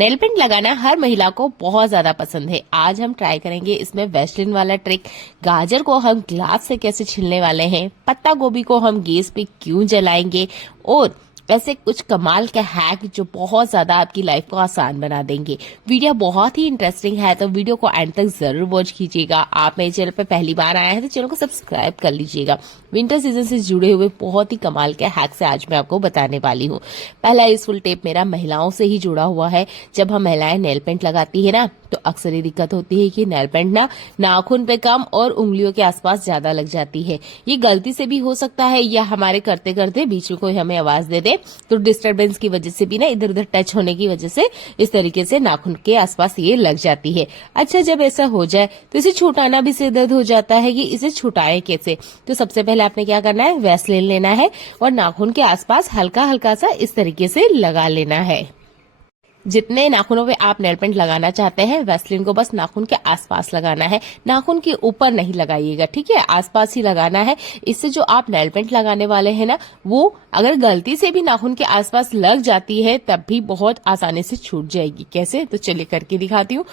Nail paint लगाना हर महिला को बहुत ज्यादा पसंद है। आज हम ट्राई करेंगे इसमें वैसलीन वाला ट्रिक। गाजर को हम ग्लास से कैसे छीलने वाले हैं, पत्ता गोभी को हम गैस पे क्यों जलाएंगे और ऐसे कुछ कमाल के हैक जो बहुत ज्यादा आपकी लाइफ को आसान बना देंगे। वीडियो बहुत ही इंटरेस्टिंग है तो वीडियो को एंड तक जरूर वॉच कीजिएगा। आप मेरे चैनल पे पहली बार आए हैं तो चैनल को सब्सक्राइब कर लीजिएगा। विंटर सीजन से जुड़े हुए बहुत ही कमाल के हैक से आज मैं आपको बताने वाली हूँ। पहला यूजफुल टिप मेरा महिलाओं से ही जुड़ा हुआ है। जब हम महिलाएं नेल पेंट लगाती है ना तो अक्सर ये दिक्कत होती है कि नेल पेंट ना नाखून पे कम और उंगलियों के आसपास ज्यादा लग जाती है। ये गलती से भी हो सकता है या हमारे करते करते बीच में कोई हमें आवाज दे दे तो डिस्टरबेंस की वजह से भी ना इधर उधर टच होने की वजह से इस तरीके से नाखून के आसपास ये लग जाती है। अच्छा, जब ऐसा हो जाए तो इसे छुटाना भी सिर दर्द हो जाता है कि इसे छुटाए कैसे। तो सबसे पहले आपने क्या करना है, वैसलीन लेना है और नाखून के आसपास हल्का हल्का सा इस तरीके से लगा लेना है। जितने नाखूनों पे आप नेल पेंट लगाना चाहते हैं वैसलीन को बस नाखून के आसपास लगाना है, नाखून के ऊपर नहीं लगाइएगा, ठीक है, आसपास ही लगाना है। इससे जो आप नेल पेंट लगाने वाले हैं ना वो अगर गलती से भी नाखून के आसपास लग जाती है तब भी बहुत आसानी से छूट जाएगी। कैसे, तो चलिए करके दिखाती हूँ।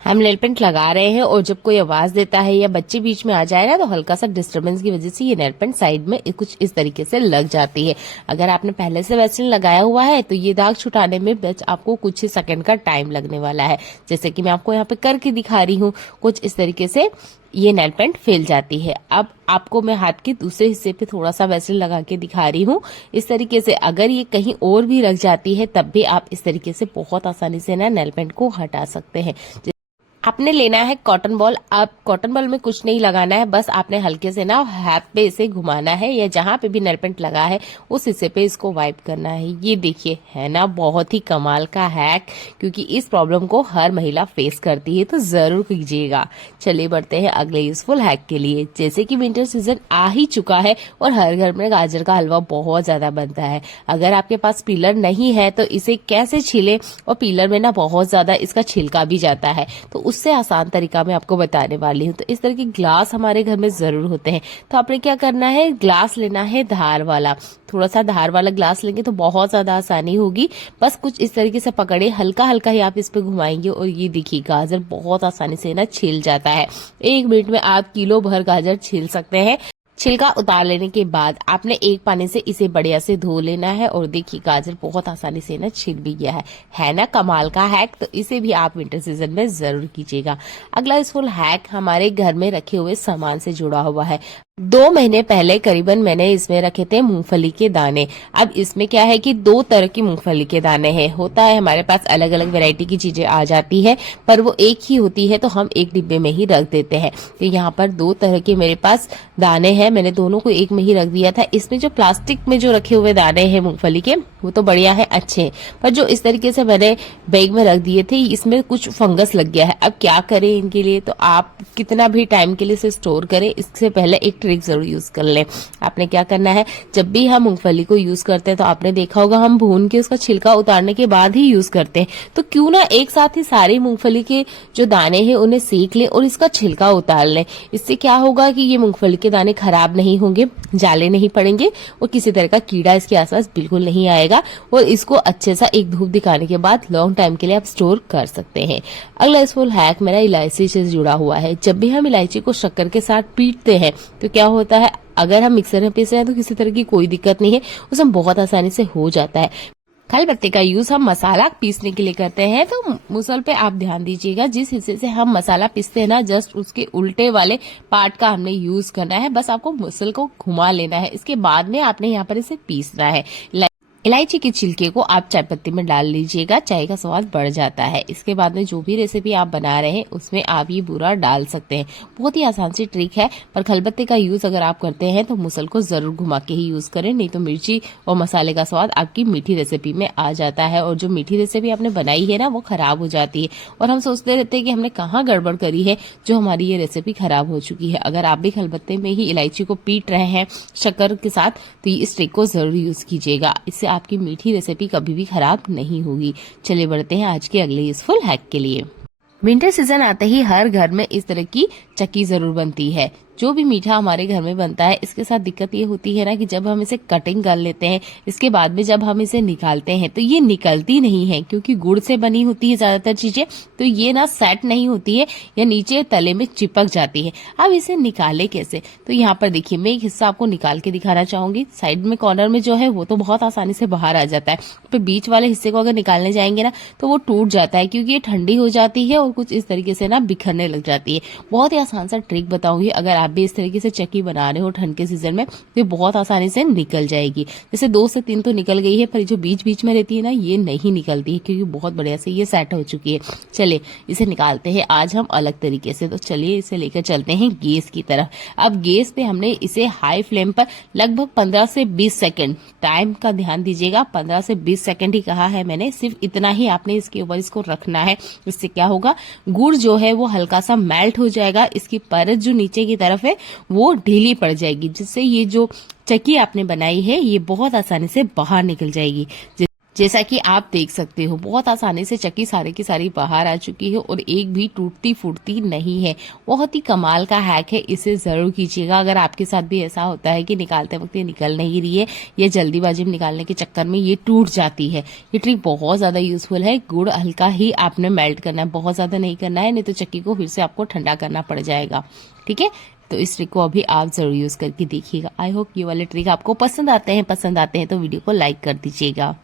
हम नेल पेंट लगा रहे हैं और जब कोई आवाज देता है या बच्चे बीच में आ जाए ना तो हल्का सा डिस्टरबेंस की वजह से ये नेल पेंट साइड में कुछ इस तरीके से लग जाती है। अगर आपने पहले से वैसलीन लगाया हुआ है तो ये दाग छुटाने में बस आपको कुछ ही सेकंड का टाइम लगने वाला है। जैसे कि मैं आपको यहाँ पे करके दिखा रही हूँ, कुछ इस तरीके से ये नेल पेंट फैल जाती है। अब आपको मैं हाथ के दूसरे हिस्से पे थोड़ा सा वैसलीन लगा के दिखा रही हूँ। इस तरीके से अगर ये कहीं और भी लग जाती है तब भी आप इस तरीके से बहुत आसानी से ना नेल पेंट को हटा सकते हैं। आपने लेना है कॉटन बॉल। आप कॉटन बॉल में कुछ नहीं लगाना है, बस आपने हल्के से ना हाथ पे इसे घुमाना है या जहां पे भी नेल पेंट लगा है उस हिस्से पे इसको वाइप करना है। ये देखिए, है ना बहुत ही कमाल का हैक, क्योंकि इस प्रॉब्लम को हर महिला फेस करती है तो जरूर कीजिएगा। चलिए बढ़ते हैं अगले यूजफुल हैक के लिए। जैसे कि विंटर सीजन आ ही चुका है और हर घर में गाजर का हलवा बहुत ज्यादा बनता है। अगर आपके पास पीलर नहीं है तो इसे कैसे छीले, और पीलर में ना बहुत ज्यादा इसका छिलका भी जाता है, तो उससे आसान तरीका मैं आपको बताने वाली हूँ। तो इस तरह के ग्लास हमारे घर में जरूर होते हैं। तो आपने क्या करना है, ग्लास लेना है धार वाला। थोड़ा सा धार वाला ग्लास लेंगे तो बहुत ज्यादा आसानी होगी। बस कुछ इस तरीके से पकड़े, हल्का हल्का ही आप इस पे घुमाएंगे और ये देखिए गाजर बहुत आसानी से ना छिल जाता है। 1 मिनट में आप किलो भर गाजर छिल सकते हैं। छिलका उतार लेने के बाद आपने एक पानी से इसे बढ़िया से धो लेना है और देखिए गाजर बहुत आसानी से ना छिल भी गया है ना कमाल का हैक। तो इसे भी आप विंटर सीजन में जरूर कीजिएगा। अगला यूजफुल हैक हमारे घर में रखे हुए सामान से जुड़ा हुआ है। 2 महीने पहले करीबन मैंने इसमें रखे थे मूंगफली के दाने। अब इसमें क्या है कि 2 तरह की मूंगफली के दाने हैं। होता है हमारे पास अलग अलग वैरायटी की चीजें आ जाती है पर वो एक ही होती है तो हम एक डिब्बे में ही रख देते हैं। तो यहाँ पर 2 तरह के मेरे पास दाने हैं, मैंने दोनों को एक में ही रख दिया था। इसमें जो प्लास्टिक में जो रखे हुए दाने हैं मूंगफली के वो तो बढ़िया है, अच्छे हैं, पर जो इस तरीके से मैंने बैग में रख दिए थे इसमें कुछ फंगस लग गया है। अब क्या करें इनके लिए, तो आप कितना भी टाइम के लिए इसे स्टोर करें इससे पहले एक ट्रिक जरूर यूज कर लें। आपने क्या करना है, जब भी हम मूंगफली को यूज करते हैं तो आपने देखा होगा हम भून के उसका छिलका उतारने के बाद ही यूज करते हैं। तो क्यों ना एक साथ ही सारी मूंगफली के जो दाने हैं उन्हें सेक लें और इसका छिलका उतार लें। इससे क्या होगा कि ये मूंगफली के दाने खराब नहीं होंगे, जाले नहीं पड़ेंगे और किसी तरह का कीड़ा इसके आसपास बिल्कुल नहीं आएगा और इसको अच्छे सा एक धूप दिखाने के बाद लॉन्ग टाइम के लिए आप स्टोर कर सकते हैं। अगला यूजफुल हैक मेरा इलायची से जुड़ा हुआ है। जब भी हम इलायची को शक्कर के साथ पीटते हैं तो क्या होता है, अगर हम मिक्सर में पीस रहे हैं तो किसी तरह की कोई दिक्कत नहीं है, उसमें बहुत आसानी से हो जाता है। खल पत्ते का यूज हम मसाला पीसने के लिए करते हैं तो मुसल पे आप ध्यान दीजिएगा, जिस हिस्से से हम मसाला पीसते हैं ना जस्ट उसके उल्टे वाले पार्ट का हमने यूज करना है। बस आपको मुसल को घुमा लेना है, इसके बाद में आपने यहाँ पर इसे पीसना है। इलायची के छिलके को आप चाय पत्ती में डाल लीजिएगा, चाय का स्वाद बढ़ जाता है। इसके बाद में जो भी रेसिपी आप बना रहे हैं उसमें आप ये बूरा डाल सकते हैं। बहुत ही आसान सी ट्रिक है, पर खलबत्ते का यूज अगर आप करते हैं तो मुसल को जरूर घुमा के ही यूज करें, नहीं तो मिर्ची और मसाले का स्वाद आपकी मीठी रेसिपी में आ जाता है और जो मीठी रेसिपी आपने बनाई है ना वो खराब हो जाती है और हम सोचते रहते हैं कि हमने कहाँ गड़बड़ करी है जो हमारी ये रेसिपी खराब हो चुकी है। अगर आप भी खलबत्ते में ही इलायची को पीट रहे हैं शक्कर के साथ तो इस ट्रिक को जरूर यूज कीजिएगा, इससे आपकी मीठी रेसिपी कभी भी खराब नहीं होगी। चलिए बढ़ते हैं आज के अगले यूजफुल हैक के लिए। विंटर सीजन आते ही हर घर में इस तरह की चक्की जरूर बनती है जो भी मीठा हमारे घर में बनता है, इसके साथ दिक्कत ये होती है ना कि जब हम इसे कटिंग कर लेते हैं, इसके बाद में जब हम इसे निकालते हैं तो ये निकलती नहीं है, क्योंकि गुड़ से बनी होती है ज्यादातर चीजें, तो ये ना सेट नहीं होती है या नीचे तले में चिपक जाती है। अब इसे निकाले कैसे? तो यहाँ पर देखिए, मैं एक हिस्सा आपको निकाल के दिखाना चाहूंगी। साइड में कॉर्नर में जो है वो तो बहुत आसानी से बाहर आ जाता है, पर बीच वाले हिस्से को अगर निकालने जाएंगे ना तो वो टूट जाता है, क्योंकि ये ठंडी हो जाती है और कुछ इस तरीके से ना बिखरने लग जाती है। बहुत ही आसान सा ट्रिक बताऊंगी, अगर आप भी इस तरीके से चक्की बना रहे हो ठंड के सीजन में तो ये बहुत आसानी से निकल जाएगी। जैसे 2 से 3 तो निकल गई है, पर जो बीच बीच में रहती है ना ये नहीं निकलती है, क्योंकि बहुत बढ़िया से ये सेट हो चुकी है। चलिए इसे निकालते हैं आज हम अलग तरीके से। तो चलिए इसे लेकर चलते हैं गैस की तरफ। अब गैस पे हमने इसे हाई फ्लेम पर लगभग 15 से 20 सेकंड, टाइम का ध्यान दीजिएगा, 15 से 20 सेकंड ही कहा है मैंने, सिर्फ इतना ही आपने इसके ऊपर इसको रखना है। इससे क्या होगा, गुड़ जो है वो हल्का सा मेल्ट हो जाएगा, इसकी परत जो नीचे की तरफ है वो ढीली पड़ जाएगी, जिससे ये जो चक्की आपने बनाई है ये बहुत आसानी से बाहर निकल जाएगी। जैसा कि आप देख सकते हो बहुत आसानी से चक्की सारी की सारी बाहर आ चुकी है और एक भी टूटती फूटती नहीं है। बहुत ही कमाल का हैक है, इसे जरूर कीजिएगा। अगर आपके साथ भी ऐसा होता है कि निकालते वक्त ये निकल नहीं रही है या जल्दीबाजी में निकालने के चक्कर में ये टूट जाती है, ये ट्रिक बहुत ज्यादा यूजफुल है। गुड़ हल्का ही आपने मेल्ट करना है, बहुत ज्यादा नहीं करना है, नहीं तो चक्की को फिर से आपको ठंडा करना पड़ जाएगा। ठीक है, तो इस ट्रिक को अभी आप जरूर यूज करके देखिएगा। आई होप ये वाले ट्रिक आपको पसंद आते हैं तो वीडियो को लाइक कर दीजिएगा।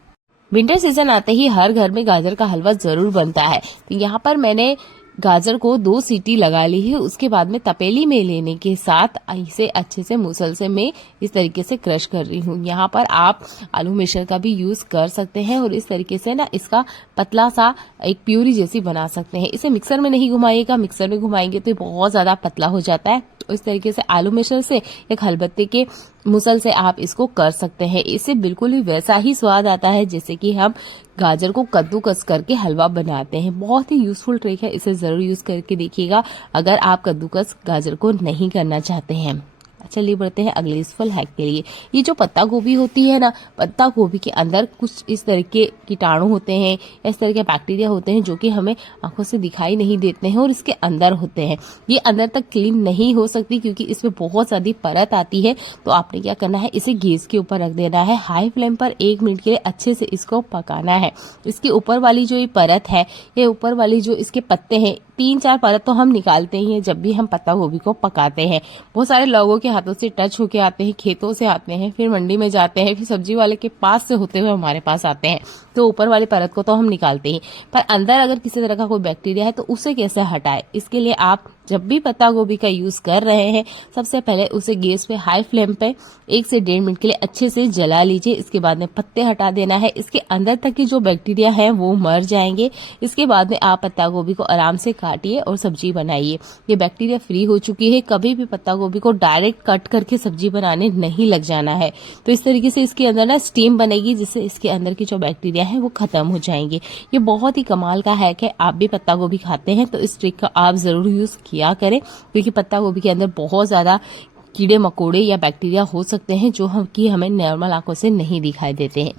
विंटर सीजन आते ही हर घर में गाजर का हलवा जरूर बनता है। तो यहाँ पर मैंने गाजर को 2 सीटी लगा ली है, उसके बाद में तपेली में लेने के साथ इसे अच्छे से मुसल से मैं इस तरीके से क्रश कर रही हूँ। यहाँ पर आप आलू मिक्सर का भी यूज कर सकते हैं और इस तरीके से ना इसका पतला सा एक प्यूरी जैसी बना सकते हैं। इसे मिक्सर में नहीं घुमाइएगा, मिक्सर में घुमाएंगे तो बहुत ज्यादा पतला हो जाता है। तो इस तरीके से आलू मिक्सर से या खलबत्ते के मुसल से आप इसको कर सकते हैं। इससे बिल्कुल ही वैसा ही स्वाद आता है जैसे कि हम गाजर को कद्दूकस करके हलवा बनाते हैं। बहुत ही यूजफुल ट्रिक है, इसे जरूर यूज करके देखिएगा अगर आप कद्दूकस गाजर को नहीं करना चाहते हैं। चलिए बढ़ते हैं अगले यूजफुल हैक के लिए। ये जो पत्ता गोभी होती है ना, पत्ता गोभी के अंदर कुछ इस तरह के कीटाणु होते हैं, इस तरह के बैक्टीरिया होते हैं जो कि हमें आंखों से दिखाई नहीं देते हैं और इसके अंदर होते हैं। ये अंदर तक क्लीन नहीं हो सकती क्योंकि इसमें बहुत ज्यादा परत आती है। तो आपने क्या करना है, इसे गैस के ऊपर रख देना है, हाई फ्लेम पर 1 मिनट के लिए अच्छे से इसको पकाना है। इसके ऊपर वाली जो ये परत है, ये ऊपर वाली जो इसके पत्ते हैं, 3-4 परत तो हम निकालते ही हैं जब भी हम पत्ता गोभी को पकाते हैं। बहुत सारे लोगों के हाथों से टच होके आते हैं, खेतों से आते हैं, फिर मंडी में जाते हैं, फिर सब्जी वाले के पास से होते हुए हमारे पास आते हैं। तो ऊपर वाली परत को तो हम निकालते ही, पर अंदर अगर किसी तरह का कोई बैक्टीरिया है तो उसे कैसे हटाए, इसके लिए आप जब भी पत्ता गोभी का यूज कर रहे हैं सबसे पहले उसे गैस पे हाई फ्लेम पे 1 से 1.5 मिनट के लिए अच्छे से जला लीजिए। इसके बाद में पत्ते हटा देना है, इसके अंदर तक की जो बैक्टीरिया है वो मर जाएंगे। इसके बाद में आप पत्ता गोभी को आराम से काटिए और सब्जी बनाइए। ये बैक्टीरिया फ्री हो चुकी है। कभी भी पत्ता गोभी को डायरेक्ट कट करके सब्जी बनाने नहीं लग जाना है। तो इस तरीके से इसके अंदर ना स्टीम बनेगी जिससे इसके अंदर की जो बैक्टीरिया है वो खत्म हो जाएंगे। ये बहुत ही कमाल का हैक है। आप भी पत्ता गोभी खाते हैं तो इस ट्रिक का आप जरूर यूज किया करें, क्योंकि पत्ता गोभी के अंदर बहुत ज्यादा कीड़े मकोड़े या बैक्टीरिया हो सकते हैं जो कि हमें नॉर्मल आंखों से नहीं दिखाई देते हैं।